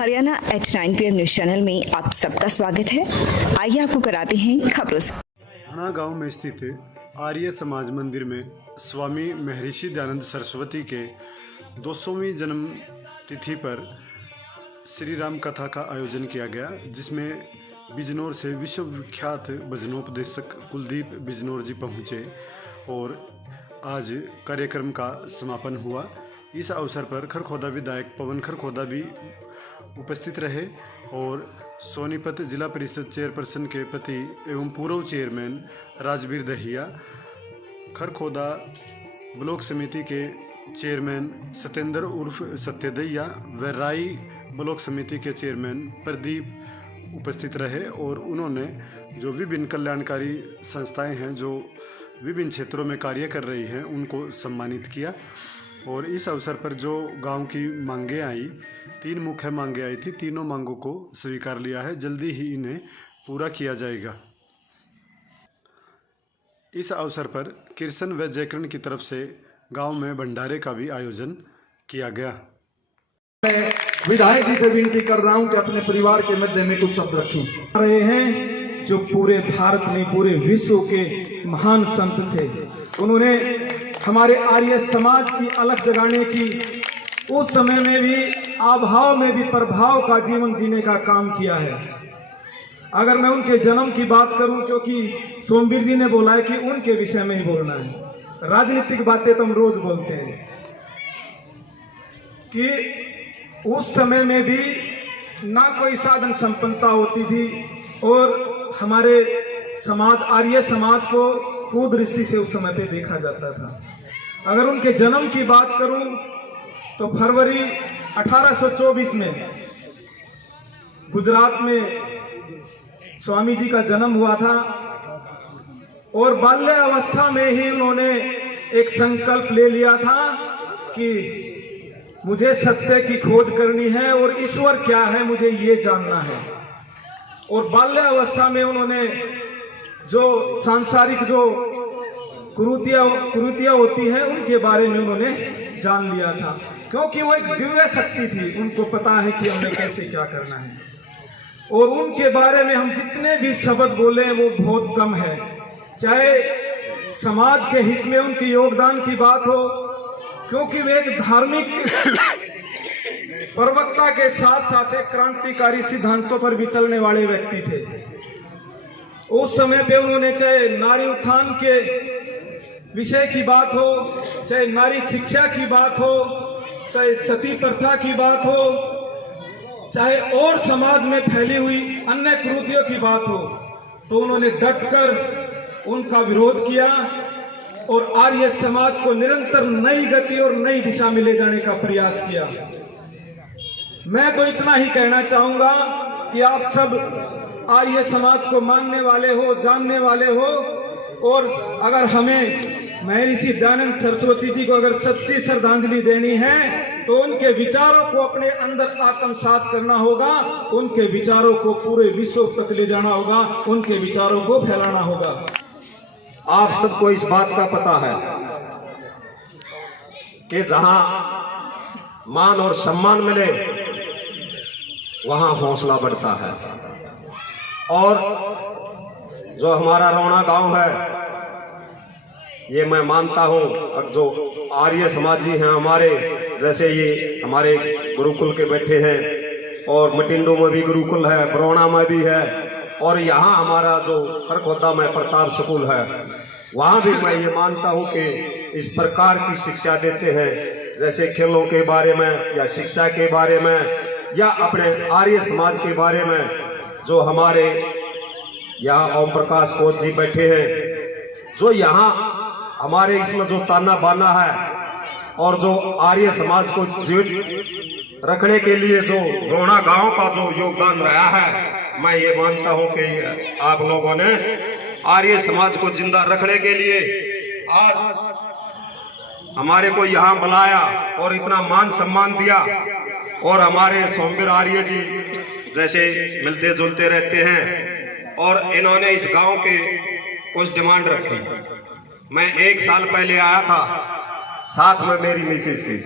Haryana H9 PM news channel में आप सबका स्वागत है। आइए आपको कराते हैं खबरों से। हणा गांव में स्थित आर्य समाज मंदिर में स्वामी महर्षि दयानंद सरस्वती के 200वीं जन्म तिथि पर श्री राम कथा का आयोजन किया गया, जिसमें बिजनौर से विश्वविख्यात भजनोपदेशक कुलदीप बिजनौर जी पहुँचे और आज कार्यक्रम का समापन हुआ। इस अवसर पर खरखोदा विधायक पवन खरखोदा भी उपस्थित रहे और सोनीपत जिला परिषद चेयरपर्सन के पति एवं पूर्व चेयरमैन राजवीर दहिया, खरखोदा ब्लॉक समिति के चेयरमैन सत्येंद्र उर्फ सत्यदैया व राई ब्लॉक समिति के चेयरमैन प्रदीप उपस्थित रहे और उन्होंने जो विभिन्न कल्याणकारी संस्थाएं हैं जो विभिन्न क्षेत्रों में कार्य कर रही हैं उनको सम्मानित किया। और इस अवसर पर जो गांव की मांगें आई, 3 मुख्य मांगें आई थी, तीनों मांगों को स्वीकार लिया है, जल्दी ही इन्हें पूरा किया जाएगा। इस अवसर पर कीर्तन व जयकरण की तरफ से गांव में भंडारे का भी आयोजन किया गया। मैं विधायक जी से विनती कर रहा हूं कि अपने परिवार के मध्य में कुछ शब्द रखें। रहे हैं जो पूरे भारत में पूरे विश्व के महान संत थे, उन्होंने हमारे आर्य समाज की अलग जगाने की, उस समय में भी अभाव में भी प्रभाव का जीवन जीने का काम किया है। अगर मैं उनके जन्म की बात करूं, क्योंकि सोमवीर जी ने बोला है कि उनके विषय में ही बोलना है, राजनीतिक बातें तो हम रोज बोलते हैं, कि उस समय में भी ना कोई साधन संपन्नता होती थी और हमारे समाज आर्य समाज को कुदृष्टि से उस समय पे देखा जाता था। अगर उनके जन्म की बात करूं तो फरवरी 1824 में गुजरात में स्वामी जी का जन्म हुआ था और बाल्यावस्था में ही उन्होंने एक संकल्प ले लिया था कि मुझे सत्य की खोज करनी है और ईश्वर क्या है मुझे ये जानना है। और बाल्यावस्था में उन्होंने जो सांसारिक जो कुरीतियां होती हैं उनके बारे में उन्होंने जान लिया था, क्योंकि वो एक दिव्य शक्ति थी, उनको पता है कि हमें कैसे क्या करना है। और उनके बारे में हम जितने भी शब्द बोले वो बहुत कम है। चाहे समाज के हित में उनके योगदान की बात हो, क्योंकि वे एक धार्मिक प्रवक्ता के साथ साथ एक क्रांतिकारी सिद्धांतों पर भी चलने वाले व्यक्ति थे। उस समय पे उन्होंने चाहे नारी उत्थान के विषय की बात हो, चाहे नारी शिक्षा की बात हो, चाहे सती प्रथा की बात हो, चाहे और समाज में फैली हुई अन्य कुरीतियों की बात हो, तो उन्होंने डटकर उनका विरोध किया और आर्य समाज को निरंतर नई गति और नई दिशा में ले जाने का प्रयास किया। मैं तो इतना ही कहना चाहूंगा कि आप सब आर्य समाज को मानने वाले हो, जानने वाले हो, और अगर हमें महर्षि दयानंद सरस्वती जी को अगर सच्ची श्रद्धांजलि देनी है तो उनके विचारों को अपने अंदर आत्मसात करना होगा, उनके विचारों को पूरे विश्व तक ले जाना होगा, उनके विचारों को फैलाना होगा। आप सबको इस बात का पता है कि जहां मान और सम्मान मिले वहां हौसला बढ़ता है। और जो हमारा रोहना गांव है, ये मैं मानता हूं, जो आर्य समाजी हैं हमारे, जैसे ये हमारे गुरुकुल के बैठे हैं और मटिंडो में भी गुरुकुल है, बरौना में भी है, और यहाँ हमारा जो खरखोदा में प्रताप स्कूल है, वहाँ भी मैं ये मानता हूँ कि इस प्रकार की शिक्षा देते हैं, जैसे खेलों के बारे में या शिक्षा के बारे में या अपने आर्य समाज के बारे में। जो हमारे यहाँ ओम प्रकाश कोच जी बैठे हैं, जो यहाँ हमारे इसमें जो ताना बाना है और जो आर्य समाज को जीवित रखने के लिए जो रोहना गांव का जो योगदान रहा है, मैं ये मानता हूं कि आप लोगों ने आर्य समाज को जिंदा रखने के लिए आज हमारे को यहाँ बुलाया और इतना मान सम्मान दिया। और हमारे सोमवीर आर्य जी जैसे मिलते जुलते रहते हैं और इन्होंने इस गांव के कुछ डिमांड रखी। मैं 1 साल पहले आया था, साथ में मेरी मिसेज थी,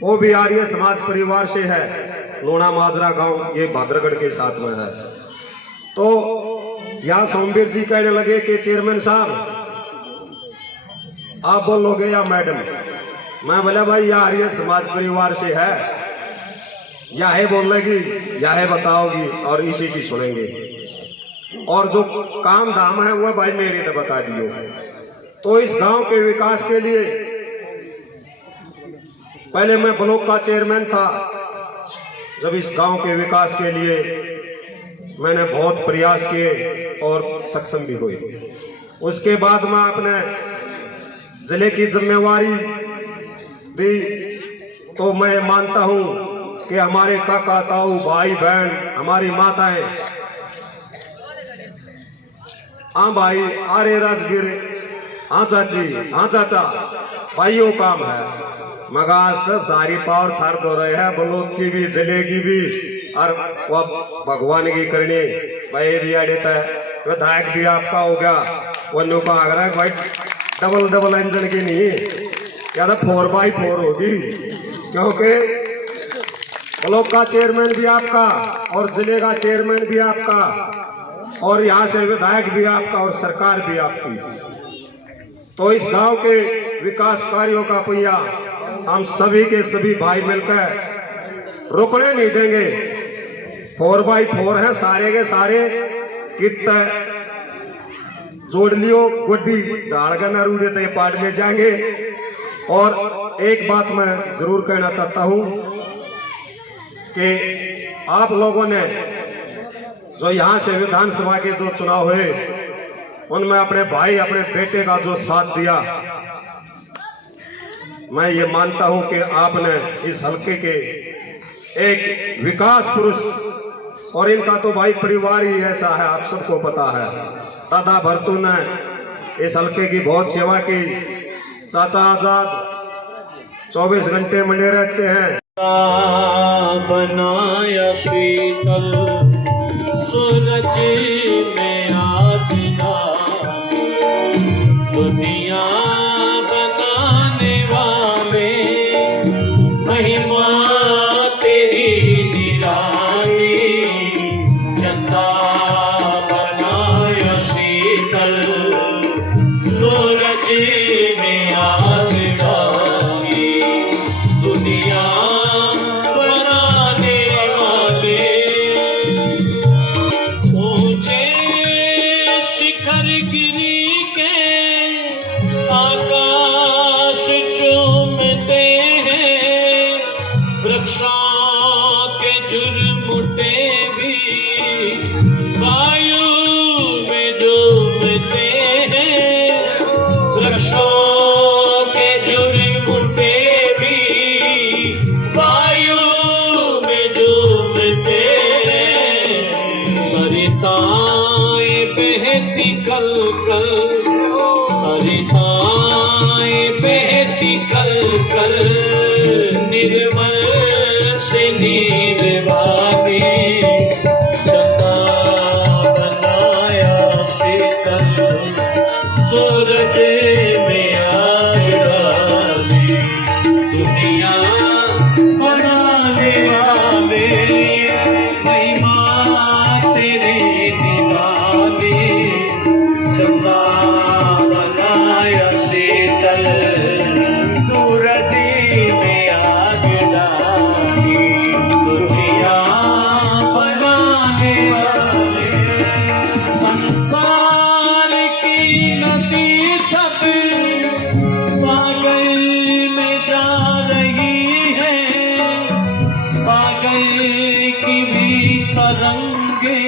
वो भी आर्य समाज परिवार से है, लोना माजरा गांव, ये भाद्रगढ़ के साथ में है। तो यहाँ सोमवीर जी कहने लगे कि चेयरमैन साहब आप बोलोगे या मैडम? मैं बोला भाई या आर्य समाज परिवार से है, या है बोलेगी या है बताओगी और इसी की सुनेंगे, और जो काम धाम है वो भाई मेरे तो बता दियो। तो इस गांव के विकास के लिए पहले मैं ब्लॉक का चेयरमैन था, जब इस गांव के विकास के लिए मैंने बहुत प्रयास किए और सक्षम भी हुए। उसके बाद मैं अपने जिले की जिम्मेवारी दी, तो मैं मानता हूं कि हमारे काका ताऊ भाई बहन हमारी माताएं, हाँ भाई आरे राजगीर, हाँ चाची, हाँ चाचा, भाइयों काम है। मगर आज तक सारी पावर थार दो रहे हैं, ब्लॉक की भी जिले की भी, और वो भगवान की करनी भाई भी अड़ता है। विधायक भी आपका हो गया, वो नुका आगरा भाई डबल इंजन की नहीं, या तो 4x4 होगी, क्योंकि ब्लॉक का चेयरमैन भी आपका और जिले का चेयरमैन भी आपका और यहाँ से विधायक भी आपका और सरकार भी आपकी। तो इस गांव के विकास कार्यों का पहिया हम सभी के सभी भाई मिलकर रुकने नहीं देंगे। 4x4 है सारे के सारे, कितना जोड़ लियो गुड्डी डाल का ना रूढ़े तो पार्ट में जाएंगे। और एक बात मैं जरूर कहना चाहता हूं कि आप लोगों ने जो यहाँ से विधानसभा के जो चुनाव हुए उनमें अपने भाई अपने बेटे का जो साथ दिया, मैं ये मानता हूं कि आपने इस हल्के के एक विकास पुरुष, और इनका तो भाई परिवार ही ऐसा है, आप सबको पता है। दादा भरतू ने इस हल्के की बहुत सेवा की। चाचा आजाद 24 घंटे बने रहते हैं। बनाया शीतल सूरज में आग डाली, दुनिया बनाने वाले महिमा तेरी निराली। चंदा बनाया शीतल सूरज में आग डाली, दुनिया बनाने वाले। ऊंचे शिखर गिरी के आकाश चूमते हैं, वृक्षों के झुरमुटे भी वायु में झूमते हैं, वृक्षों के झुरमुटे भी वायु में झूमते हैं। सरिताएं बहती कल कल, सरिताएं बहती कल कल, निर्मल से नीरवानी। चंदा बनाया शीतल सूरज में आग डाली, दुनिया बनाने वाले महिमा तेरी निराली। चंदा बनाया शीतल सूरज में आग डाली, दुनिया बनाने वाले। संसार की नदी सब सागर में जा रही है, सागर की भी तरंगे